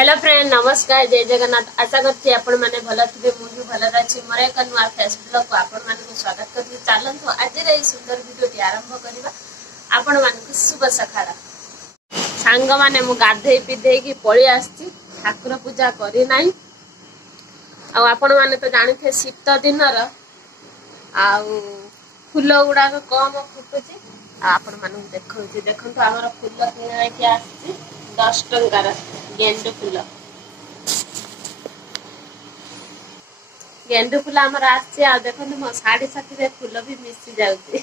Hello friend नमस्कार जय जगन्नाथ आशा करछि आपण माने भलो थिबे मु भी भलो अछि मोर एक नुआ फेसबुक को आपण माने को स्वागत करछि चलंतु आज रे सुंदर वीडियो टी आरंभ करबा आपण माने को शुभ सखाळ सांग माने मु गाधे पिधे की पळी आछि ठाकुर पूजा करी नाही आ आपण माने तो जानि थे शीत दिन र आ फूल गुडा कम फुटुछि आपण माने देखंतु हमर फूल किना के आछि 10 टंकार गेंडू फूल आमर आसी आ देखो मो साड़ी साथी फूल भी मिसी जाउची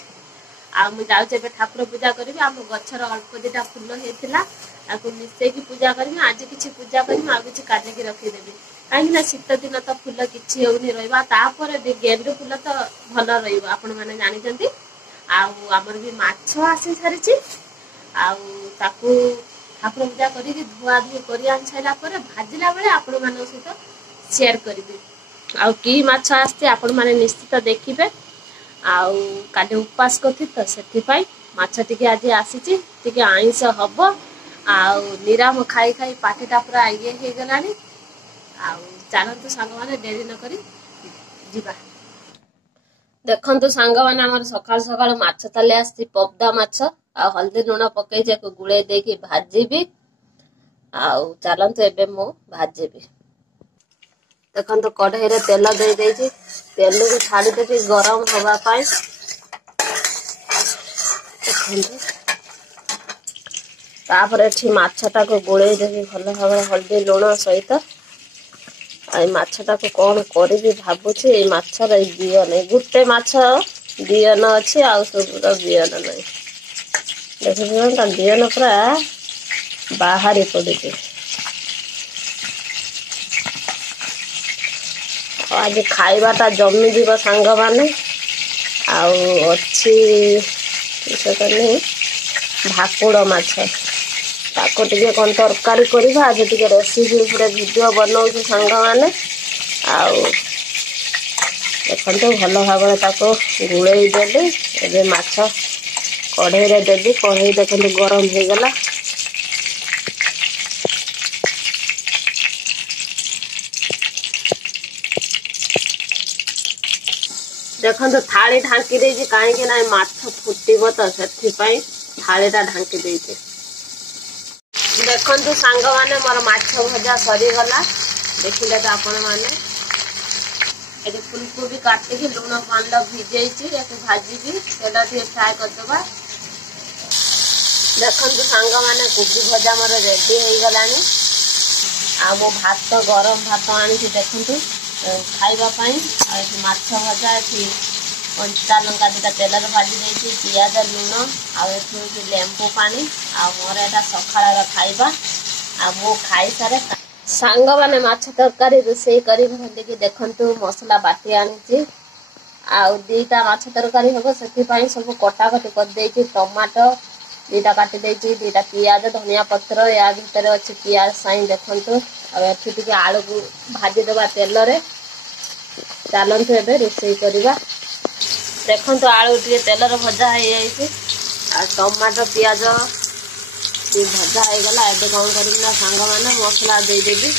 आ मु जाउचे ठाकुर पूजा करी आम गछर अल्प दिटा फूल हेतिला आकु मिसे की पूजा करी आज किछि पूजा करी आ किछि काजे की रखी देबी काहे ना शीत दिन तो फूल किछि होनी रहबा तापर भी गेंडू फूल तो भलो रहइबा आपण माने जानि जंती आ हमर भी माछो आसी सारिछि आ ताकू ठाकुर पूजा करी धुआ धुई करी आन साइला पर भाजिला बेले आपण मानक सहित शेयर करिबे आ की माछ आस्ते आपण माने निश्चित देखिबे आ काले उपवास करथि त सेथि पई माछ टिके आज आसीची टिके आइंस हबो आ निराम खाई खाई पाटिटा पूरा आइए हे गलानी आ चालंतु संग माने डेरी न करी जिबा देखंतु संग माने हमर सकाळ सकाळ माछ तले आस्ती पबदा माछ आ हल्दी लुण पकई जे को गुळे दे के भाजीबी आ चलंतु एबे मो भाजीबी देखंतु कढ़ाई रे तेल दे दे छी तेल को छाडी दे के गरम होबा पाई देखंतु तापर एठी माछटा को गुळे दे के भलो भाबे हल्दी लुण सहित आ माछटा को कोन करबी भाबुछी ए माछ रे बिय नै गुटे माछ बिय न अछि आ सब बिय न नै देखिए दियन पूरा बाहरी पड़े आज खाइबाटा जमी जीव सांग माने अच्छी भाकुड़ माछ ताको टिके कौन तरकारी करबा आज टिके रेसिपी पूरा वीडियो बनाउछु सांग माने देखंतु भलो भाबरे ताको गुळेई देली एबे माछ कढ़ाई रे देली कढ़ाई देखो गरम हो गला देखो थाली ढांकी दे कहीं ना माछ फुटब तो से थाली ढांकी दे देखो सांग माने मोर माछ भजा सरीगला देखिले तो आपण माने फुलकोबी काटिकी लुण पानी भिजे भाजी तेल टे फ्राए करदे देखो सांग माने कोबी भजा मोर रेडी हो गलानी आ मो भात गरम भात आनी देखु खाइबापी माछ भजा कंचा लंका दुटा तेल भाजी देती पियाज लुण आठी लेंबू पानी आ मोर एटा सकाळ खाइबा आ मो खाई सारे सांग माने माछ तरकारी रोसई करी भंडी देखंतु मसला बाटी आनी आ दीटा माछ तरकारी हबो सेति पई सब कटा कटी कर देची टमाटो दीटा काटी देची दीटा पियाज धनिया पत्र या भीतर अछि पियाज साई देखंतु आ एठी टिके आलू को भाजी देबा तेल रे चालंतु एबे रोसई करबा देखंतु आलू टिके तेल रे भजा हे आइछि आ टमाटो पियाज भजा हो गला एबे कौन करना सांग माने मसला दे देबी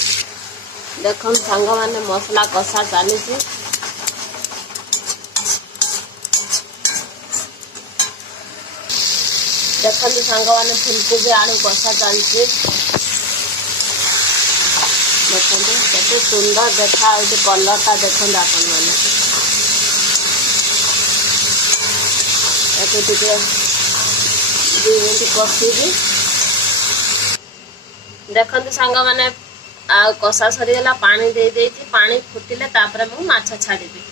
देखो सांग माने मसला कषा चली देखो सांग माने फुलकोबी आलू कषा चलती देखो केते सुंदर देखा कलरटा देखो आपण माने एते टिके 2 मिनट कषिबी देखो सांग माने कषा सरीगला पानी दे देती पानी फुटिले तापर मु माछ छाड़ीबी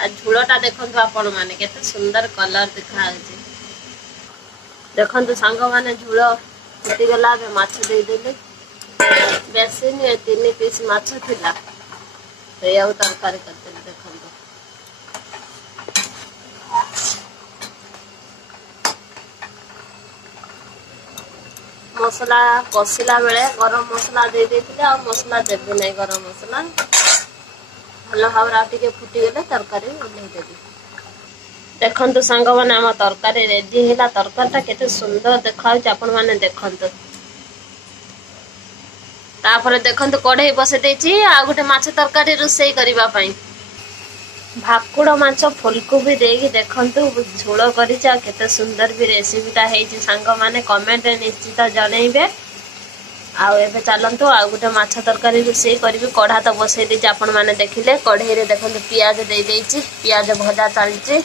आ झोलटा देखंतु आपण माने केते सुंदर कलर दिखा आछि देखंतु सांग माने झोल फुटी गला बे माछ दे देले बेसी ने 3 पीस माछ थिला ते आउ तरकारी करते देखंतु मसला कषिला बेले गरम मसला दे देथिले आ मसला देबे नै गरम मसला भलो भाबरा टिके फुटी गेले तरकारी ओले देबी देखंतु सांग माने हम तरकारी रेडी हैला तरकारीटा केते सुंदर देखाउ आपण माने देखंतु तापर देखंतु कढ़ई बसे देछि आ गुटे माछ तरकारी रोसई करबा पई भाकुड़ माछ फुलकोबी देकी देखंतु झोल करिछ केते सुंदर भी रेसिपीटा हेछि सांग माने कमेंट निश्चित जणैबे आ एबे चलंतु आ गुटे माछ तरकारी रोसई करबी कढ़ा तो बसई देछि आपण माने देखिले कढ़ई रे देखंतु प्याज दे देछि प्याज भजा चलछि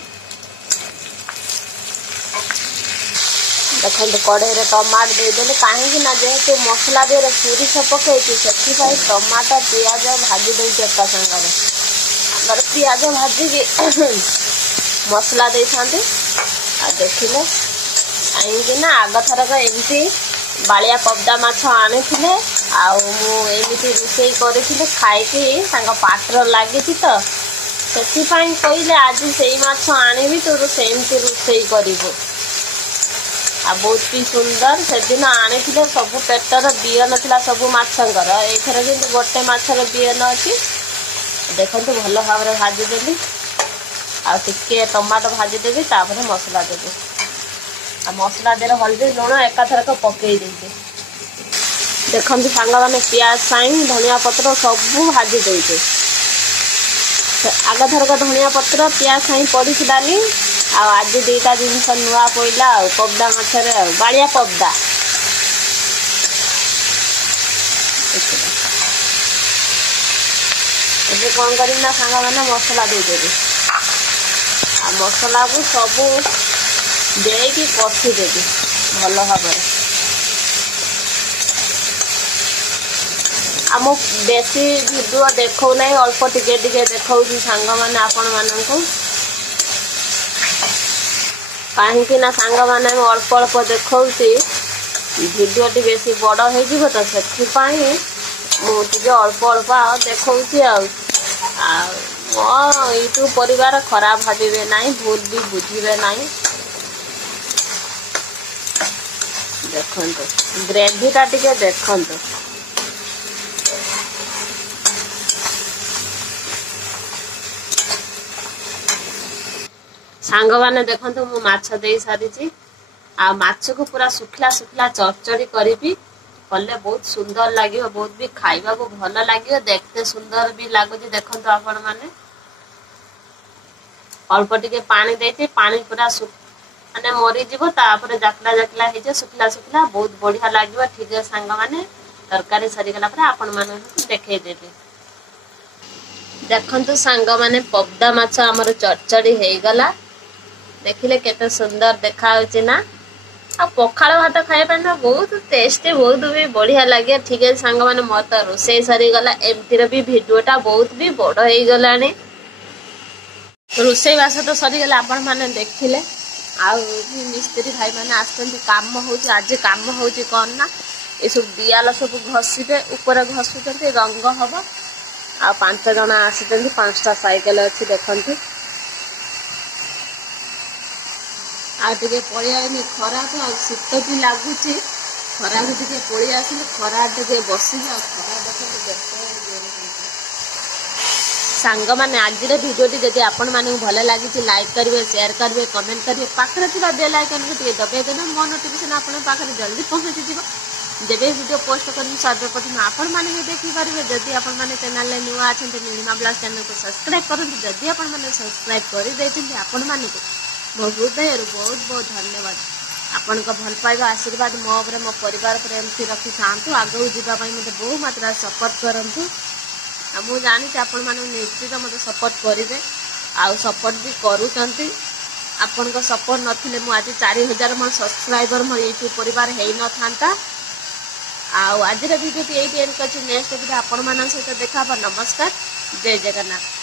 देखो कढ़ई रे टमाटर देदेले कहीं ना जेहेतु मसला दे सोरिष पकई से टमाटर पियाज भाजी दे एका संगे आमर पियाज भाजी मसला दे देखिले कहीं आग थरक एमती बालिया पबदा माछ आनी आमती रोसई करी खाई पाटर लगी तो से कहले आज से माछ आनी तोर सेमती रोसई करू आ बहुत भी सुंदर से दिन आनी सब पेटर बिह ना सब मछर एथर कि गोटे मछर बिहन अच्छी देखो भल भाव भाजीदेवी आगे टमाटो भाजीदेवी तापर मसला देवी आ मसला देर हल्दी लुण एकाथरक पकई देते देखते सांग मैंने पियाज साई धनिया पत्र सब भाजी देते आग थरक धनिया पत्र पियाज साई पड़ीलानी आज दुईटा जिनस नुआ पड़ा पबदा मछरे बालिया पबदा ए कौन करना सांग मैंने मसला देदेवी आ मसला को सब देकी कषिदेवी भल भाव आम बेसी भिडियो देखो ना अल्प टिके देखा सांग मैंने आपण मानू कहीं ना सांग मैंने अल्प अल्प देखा भिडियोटी बेसी बड़ हो तो से मुझे अल्प अल्प देखा मो यूट्यूब परिवार खराब भावे ना भूल भी बुझे ना देखो ग्रेवीटा टिके देखो सांग मैंने देखो मु माछ दे सारी आ माछ को पूरा सुखला सुखला चरचड़ी करी कले बहुत सुंदर लगे बहुत भी खाइबा को भल लगे देखते सुंदर भी लगुच देखो आपण मैंने अल्प टिके पानी देती पानी पूरा माने मरीज तापर जाकला जाकला हो सुखला सुखला बहुत बढ़िया लगे ठीक है सांग मैंने तरकारी सरीगला आपण मान देखदेली देखु सांग मैंने पबदा माछ आमर चरचड़ी हो गला देखिले केते सुंदर देखा ना आ पखाल भात खाइबा ना बहुत टेस्टी बहुत भी बढ़िया लगे ठीक है सांग मैंने मोर तो रोसई सरीगला एमती भी भिडियोटा बहुत भी बड़ हो गला रोसई बास तो सरीगला आपण मैंने देखिले आ मिस्त्री भाई मैंने आसते काम हो आज काम हो कौन ना ये सब दियाल सब घसीबे ऊपर घसुच रंग हम आ 5 जन आसी 5टा साइकेल अच्छी देखते आगे पलि खरा तो शीत भी लगुच खरा भी टे पलि आस खरा टे बस सांग मैंने आज भिडियोटी जब आपण मानक भल लगी लाइक करेंगे शेयर करेंगे कमेंट करेंगे पाखे थी बेल आइकन को दबाई देना मो नोटिफिकेशन आपके जल्दी पहुँची जब वीडियो पोस्ट करी सर्वप्रथम आपण मैंने देखिपारे जदि आपण मैंने चैनल नुआ अच्छा नीलिमा ब्लॉग चैनल को सब्सक्राइब करूँ जदि आपण मैंने सब्सक्राइब कर आपण मानक मो हृदय बहुत बहुत धन्यवाद आपण भल पाइबा आशीर्वाद मो उपरे मो परिवार पर एमती रखी था आगू जावाई मत बहु मात्रा सपोर्ट करूँ मु जानी आपण मानक निश्चित मत सपोर्ट करेंगे आउ सपोर्ट भी करूँ आपण सपोर्ट नथिले मु आज 4000 मोर सब्सक्राइबर मोर यूट्यूब परिवार है न था आज वीडियो ये एंड कर नेक्स्ट वीडियो आपण मान सहित देखा नमस्कार जय जगन्नाथ।